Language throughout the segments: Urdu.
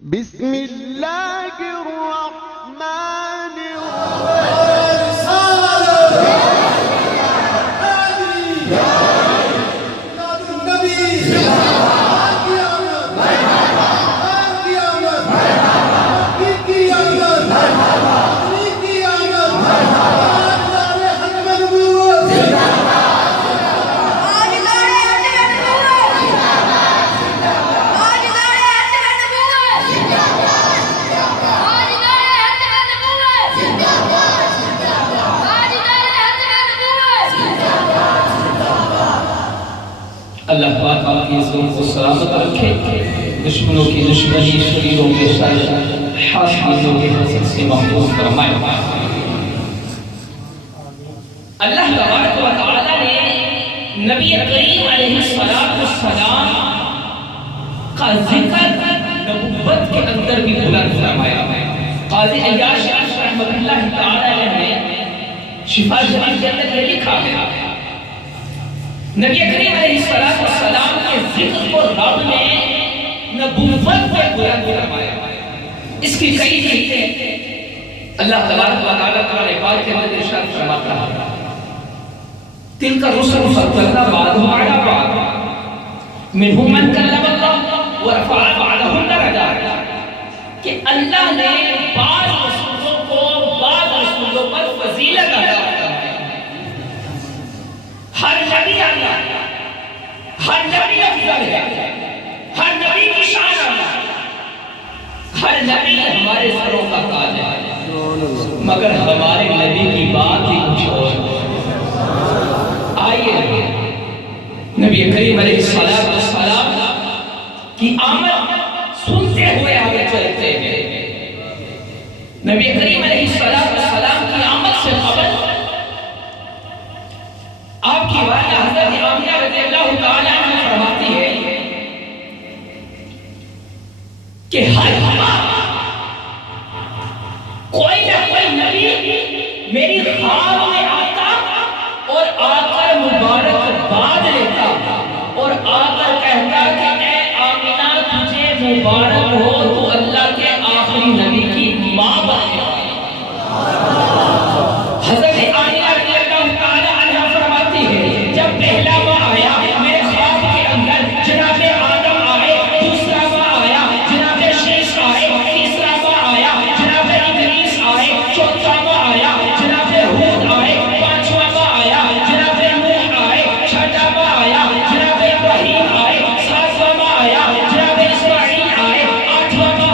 بسم اللہ الرحمن الرحیم. اللہ پاک آپ کی عزت کو سلامت رکھے، دشمنوں کی دشمنی، شریروں کے شر، حاسدوں کے حسد سے محفوظ فرمائے. اللہ تبارک و تعالی نے نبی کریم علیہ السلام کا ذکر نبوت کے اندر بھی بلند فرمایا. قاضی عیاش رحمۃ اللہ تعالی نے شفا جہان کے اندر یہ لکھا ہے نبی کریم علیہ السلام کے ذکر کو رب نے نبوت پہ بلند فرمایا. اس کی کئی چیزیں اللہ تبارک و تعالی پاک کے اندر ارشاد فرماتا ہے تلک الرسل فضلنا بعضهم على بعض منهم من کلم اللہ ورفع بعضهم درجات کہ اللہ نے بعض رسولوں کو بعض رسولوں پر فضیلت عطا فرمائی. ہر نبی اللہ، ہر نبی افضل ہے، ہر نبی کی شان اللہ، ہر نبی ہمارے سروں کا تاج ہے، مگر ہمارے نبی کی بات ہی کچھ اور. آئیے نبی کریم علیہ السلام کی آمد سنتے ہوئے آگے چلتے ہیں. نبی کریم علیہ السلام کی آمد سے قبل آپ کی والدہ حضرت آمنہ رضی اللہ تعالی عنہ فرماتی ہے کہ ہر کوئی نہ کوئی نبی میری خواب میں آتا اور آ کر مبارک باد لیتا اور آ کر کہتا کہ اے آمنہ تجھے مبارک ہو، تو اللہ کے آخری نبی کی ماں بن گئی. حضرت آمنہ رضی اللہ تعالی عنہ فرماتی ہے جب پہلا ماں آیا میرے خواب کے اندر جناب آدم آئے، دوسرا ماں آیا جناب شیش آئے، تیسرا ماں آیا جناب ادریس آئے، چوتھا ماں آیا جناب ہود آئے، پانچواں ماں آیا جناب نوح آئے، چھٹا ماں آیا جناب ابراہیم آئے، ساتواں ماں آیا جناب اسماعیل آئے، آٹھواں ماں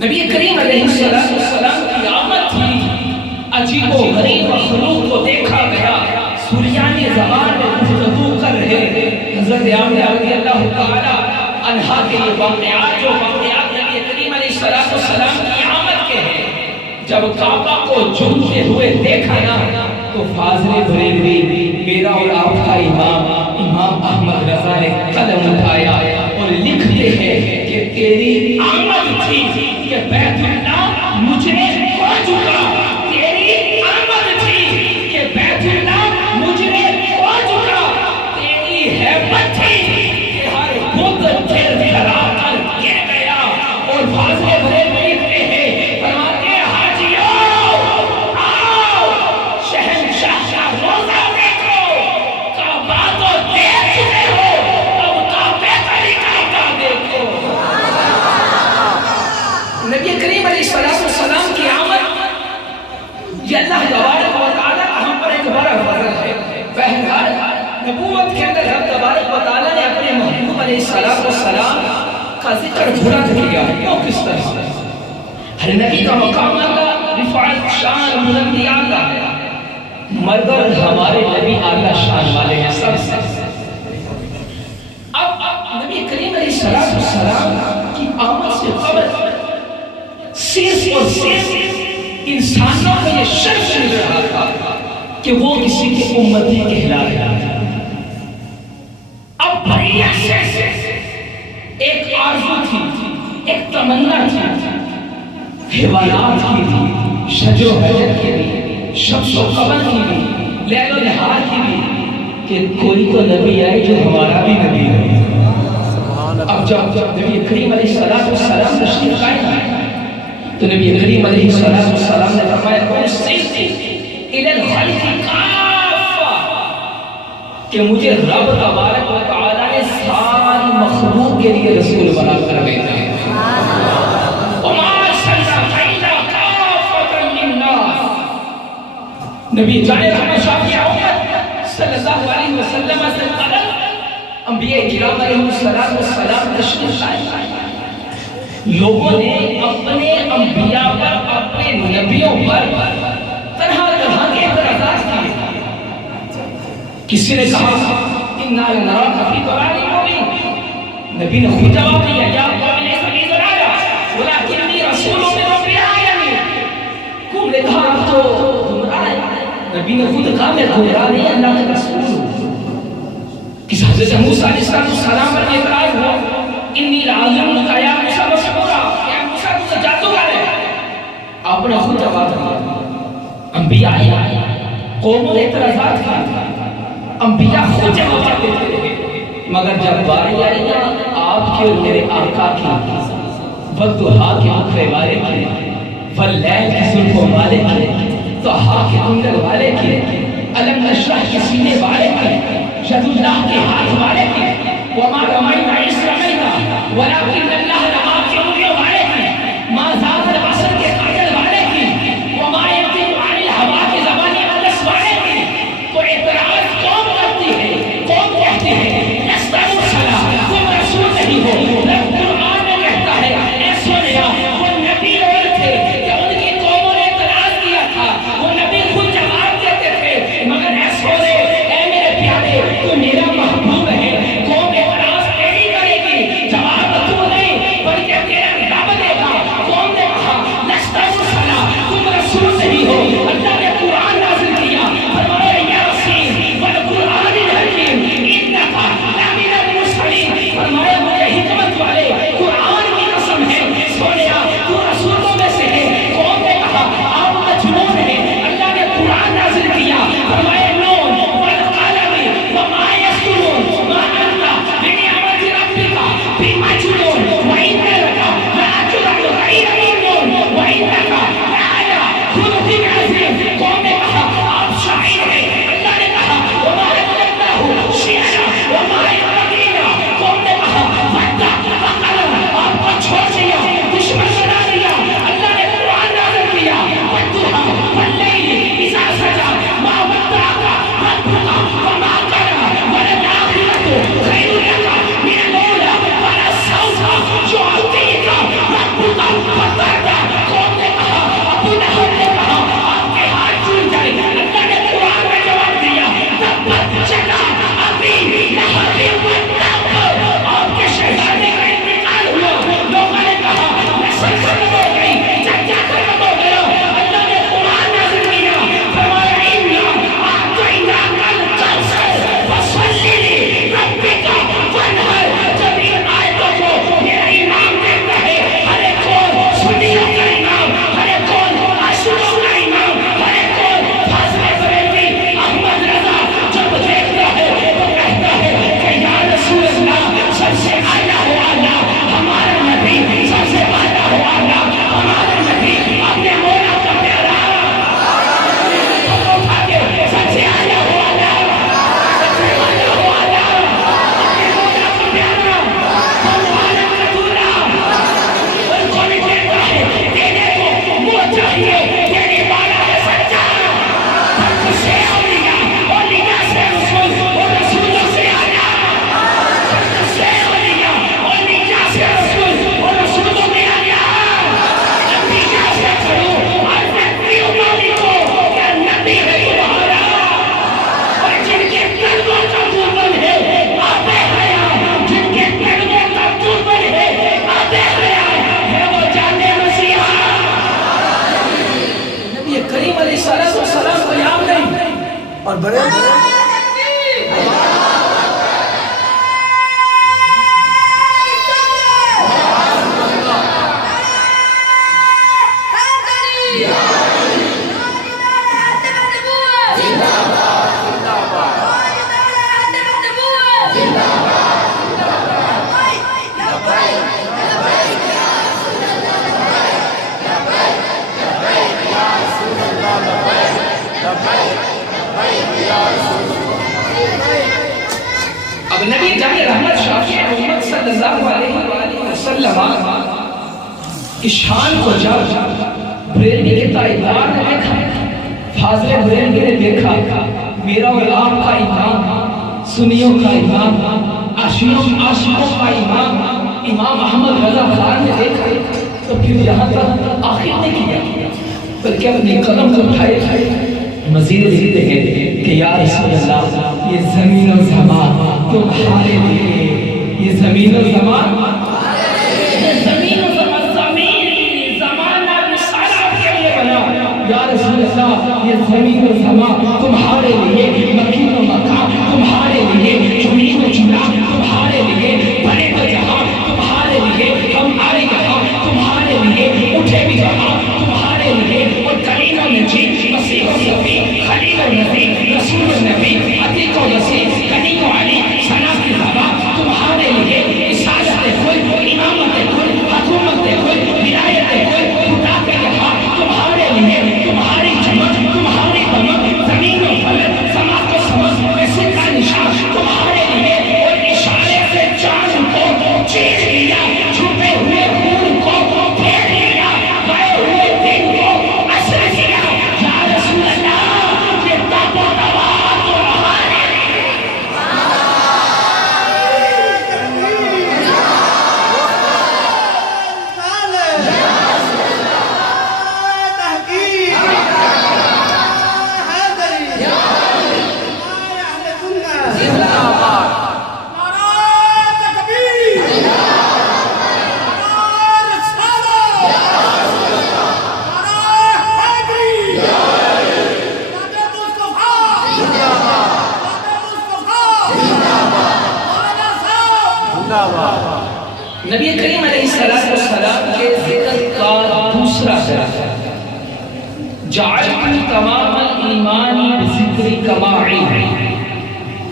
نبی کریم علیہ السلام کی آمد تھی، عجیب و غریب مخلوق کو دیکھا گیا، سریانی زبان میں گفتگو کر رہے۔ حضرت آمنہ رضی اللہ تعالی عنہا کے یہ واقعات جو واقعات نبی کریم علیہ السلام کی آمد کے ہیں، جب کعبہ کو جھومتے ہوئے دیکھا نا تو فاضل بریلوی میرا اور آپ کا امام احمد رضا نے قلم اٹھایا اور لکھتے ہیں کہ تیری آمد تھی کہ بیت اللہ مجھے کھو چکا، تیری آمد تھی کہ بیت اللہ مجھے کھو چکا، تیری ہیبت تھی کہ ہر بت پھر کرا کر گر گیا۔ اور فاضل بریلوی لکھتے ہیں فرماتے ہیں حاجیوں آؤ شہنشاہ کا روزہ دیکھو، کعبہ تو دیکھ چکے ہو، اب کعبے کا ہی کعبہ دیکھو۔ نبی کریم علیہ السلام کی آمد یہ اللہ تبارک و تعالیٰ کا ہم پر ایک بڑا فضل ہے۔ بہرحال نبوت کے اندر رب تبارک و تعالیٰ نے اپنے محبوب علیہ السلام کا ذکر بلند کیا، کیوں کس طرح؟ ہر نبی کا مقام آتا، رفعت شان بلندی آتا ہے، مگر ہمارے نبی اعلیٰ شان والے ہیں سب سے۔ اب نبی کریم علیہ السلام کی آمد سے قبل صرف اور صرف انسانوں کو یہ شرف مل رہا تھا کہ وہ کسی کے امتی کہلائے۔ اب بریت سے ایک آرزو تھی، ایک تمنا تھی، حوالات کی تھی، شج و حجت کی بھی، شمس و قمر کی بھی، لیل و نہار کی بھی، کہ کوئی تو نبی آئے جو ہمارا بھی نبی ہے۔ اب جب نبی کریم علیہ السلام تشریف لائے تو نبی کریم علیہ السلام نے فرمایا الی الخلق کافہ، کہ مجھے رب تبارک و تعالی نے ساری مخلوق کے لیے رسول بنا کر بھیجا ہے۔ وما ارسلناک الا کافۃ للناس، نبی جانے رحمت شافی امت صلی اللہ علیہ وسلم سے قبل انبیاء کرام علیہ السلام تشریف لائے، لوگوں نے اپنے انبیاء پر، اپنے نبیوں پر طرح طرح کے اعتراضات کیے۔ کسی نے کہا اِنَّا لَنَرَاكَ فِي ضَلَالٍ مُبِينٍ، نبی نے خود جواب دیا یا قوم لَيْسَ بِي ضَلَالٌ وَلَٰكِنِّي رَسُولٌ مِّن رَّبِّ الْعَالَمِينَ، قوم نے کہا آپ تو گمراہ ہیں، نبی نے خود کہا میں گمراہ نہیں، اللہ کا رسول ہوں۔ کس حضرت موسیٰ علیہ السلام پر اعتراض ہوا انی لعظمک یا موسیٰ مسحورا، یا موسیٰ تو جادوگر ہے، آپ نے خود جواب دیا۔ انبیاء آئے، قوموں نے اعتراضات کی، انبیاء خود جواب دیتے تھے، مگر جب باری آئی نا آپ کے اور میرے آقا کی، والضحیٰ کے مکھرے والے کی، واللیل کی زلف و والے کی، ضحیٰ کے انگل والے کی، علم نشرح کے سینے والے کی، ید اللہ کے ہاتھ والے کی، وما رمیت اذ رمیت ولکن اللہ رمی کے انگلیوں والے کی، ما ذات العصر کے قاتل والے کی، وما ينطق عن الہوا کے زبانی مدس والے کی۔ تو اعتراض قوم کرتی ہے، قوم کہتی ہے لست مرسلا، تم رسول نہیں ہو، رب قرآن میں کہتا ہے اے سنیا وہ نبی اور تھے کہ ان کی قوموں نے اعتراض کیا تھا، وہ نبی خود جواب دیتے تھے، مگر اے سونے اے میرے پیارے تو میرا محبوب ہے، قوم اعتراض تیری کرے گی، جواب تو نہیں، بڑے اب نبی جامع رحمت شافی محمد صلی اللہ علیہ وسلم کی شان کو جب بریلوی کے تائیدار نے دیکھا، فاضل بریلوی نے دیکھا، میرا اور آپ کا امام، سنیوں کا امام، عاشقوں کا امام، امام احمد رضا خان نے دیکھا، تو پھر یہاں تک آخر نہیں کیا بلکہ اپنے قدم کو اٹھائے مزید لکھتے ہیں کہ یا رسول اللہ یہ زمین و زمان تمہارے لیے، یہ زمین و زمان، یہ زمین و زمان، زمین زمانہ رسالہ کے لیے بنا، یا رسول اللہ یہ زمین و زمان تمہارے لیے، مکین و مکان تمہارے لیے، زمین و جلا تمہارے لیے، بڑے و جہاں تمہارے لیے، ہم آئے یہاں تمہارے لیے، اٹھے بھی جہاں تمہارے لیے، اور کریم و نجیب مسیح و صفی خلیل و نبی رسول و نبی عتیق و یسیر کنی و علی ثنا کی زبان تمہارے لیے، رسالت کل، امامت کل، حکومت کل، ولایت کل، خدا کے یہاں تمہارے لیے، تمہاری چمک، تمہاری دمک، زمین و فلک، سماع و سمجھ، ویسے کا نشان تمہارے لیے، اور اشارے سے چاند کو چیر لیا، چھپے ہوئے خون کو پھیر لیا، گئے ہوئے دن کو اثر کیا، یا رسول اللہ یہ تاب و دوا تمہارے لیے۔ نبی کریم علیہ السلام کے ذکر کا دوسرا درجہ جعلت تمام الایمان بذکر کماعی،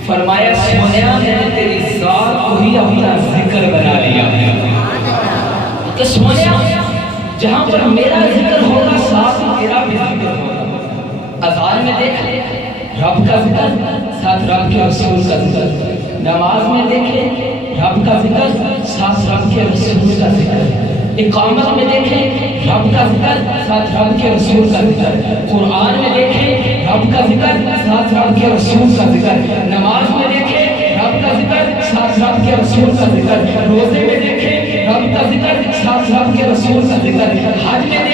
فرمایا سونیا میں نے تیری ذات کو ہی اپنا ذکر بنا لیا، کہ سونیا جہاں پر میرا ذکر ہوگا ساتھ تیرا بھی ذکر ہوگا۔ اذان میں دیکھ رب کا ذکر ساتھ رب کے رسول کا ذکر، نماز میں دیکھیں رب کا ذکر ساتھ رب کے رسول کا ذکر، اقامت میں دیکھیں رب کا ذکر ساتھ رب کے رسول کا ذکر، قرآن میں دیکھیں رب کا ذکر ساتھ رب کے رسول کا ذکر، نماز میں دیکھیں رب کا ذکر ساتھ رب کے رسول کا ذکر، روزے میں دیکھیں رب کا ذکر ساتھ رب کے رسول کا ذکر، حج میں